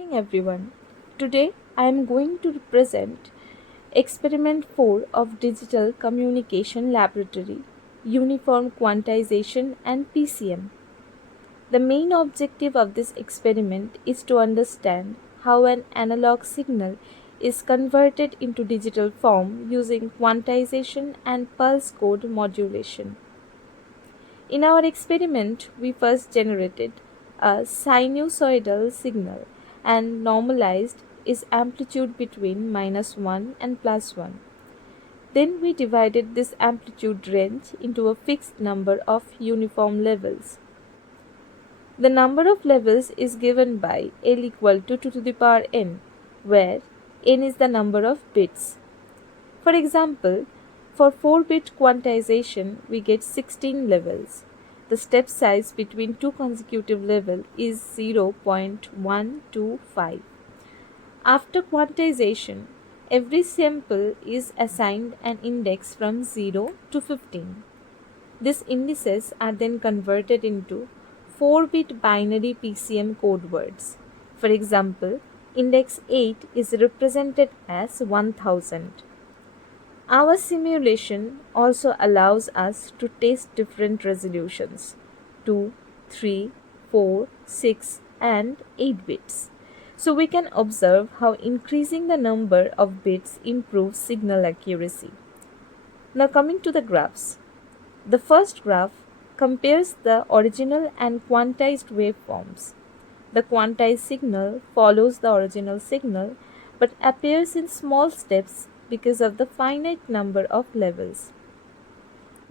Morning everyone. Today I am going to present experiment 4 of Digital Communication Laboratory, Uniform Quantization and PCM. The main objective of this experiment is to understand how an analog signal is converted into digital form using quantization and pulse code modulation. In our experiment, we first generated a sinusoidal signal and normalized its amplitude between -1 and +1. Then we divided this amplitude range into a fixed number of uniform levels. The number of levels is given by L equal to 2 to the power n, where n is the number of bits. For example, for 4-bit quantization, we get 16 levels. The step size between two consecutive levels is 0.125. After quantization, every sample is assigned an index from 0 to 15. These indices are then converted into 4-bit binary PCM code words. For example, index 8 is represented as 1000. Our simulation also allows us to test different resolutions 2, 3, 4, 6, and 8 bits. So we can observe how increasing the number of bits improves signal accuracy. Now coming to the graphs. The first graph compares the original and quantized waveforms. The quantized signal follows the original signal but appears in small steps because of the finite number of levels.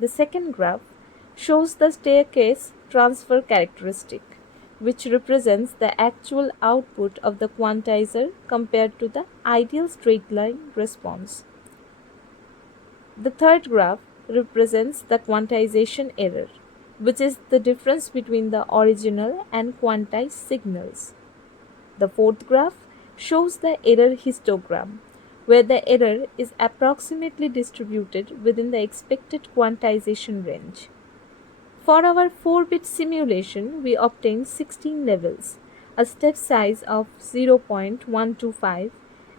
The second graph shows the staircase transfer characteristic, which represents the actual output of the quantizer compared to the ideal straight line response. The third graph represents the quantization error, which is the difference between the original and quantized signals. The fourth graph shows the error histogram, where the error is approximately distributed within the expected quantization range. For our 4-bit simulation, we obtained 16 levels, a step size of 0.125,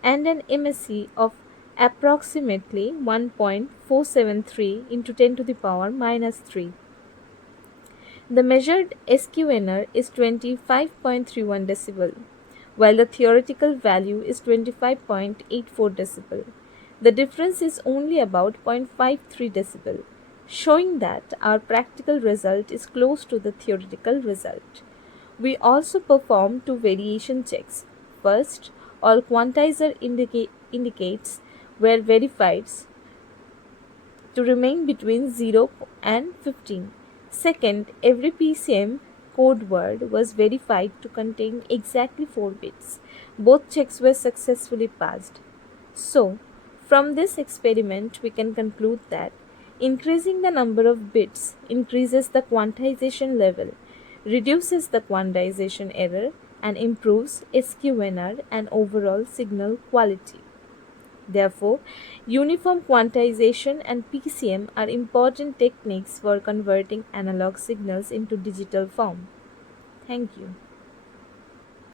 and an MSE of approximately 1.473 into 10 to the power minus 3. The measured SQNR is 25.31 decibel, while the theoretical value is 25.84 decibel. The difference is only about 0.53 decibel, showing that our practical result is close to the theoretical result. We also perform two variation checks. First, all quantizer indicates were verified to remain between 0 and 15. Second, every PCM code word was verified to contain exactly 4 bits. Both checks were successfully passed. So, from this experiment, we can conclude that increasing the number of bits increases the quantization level, reduces the quantization error, and improves SQNR and overall signal quality. Therefore, uniform quantization and PCM are important techniques for converting analog signals into digital form. Thank you.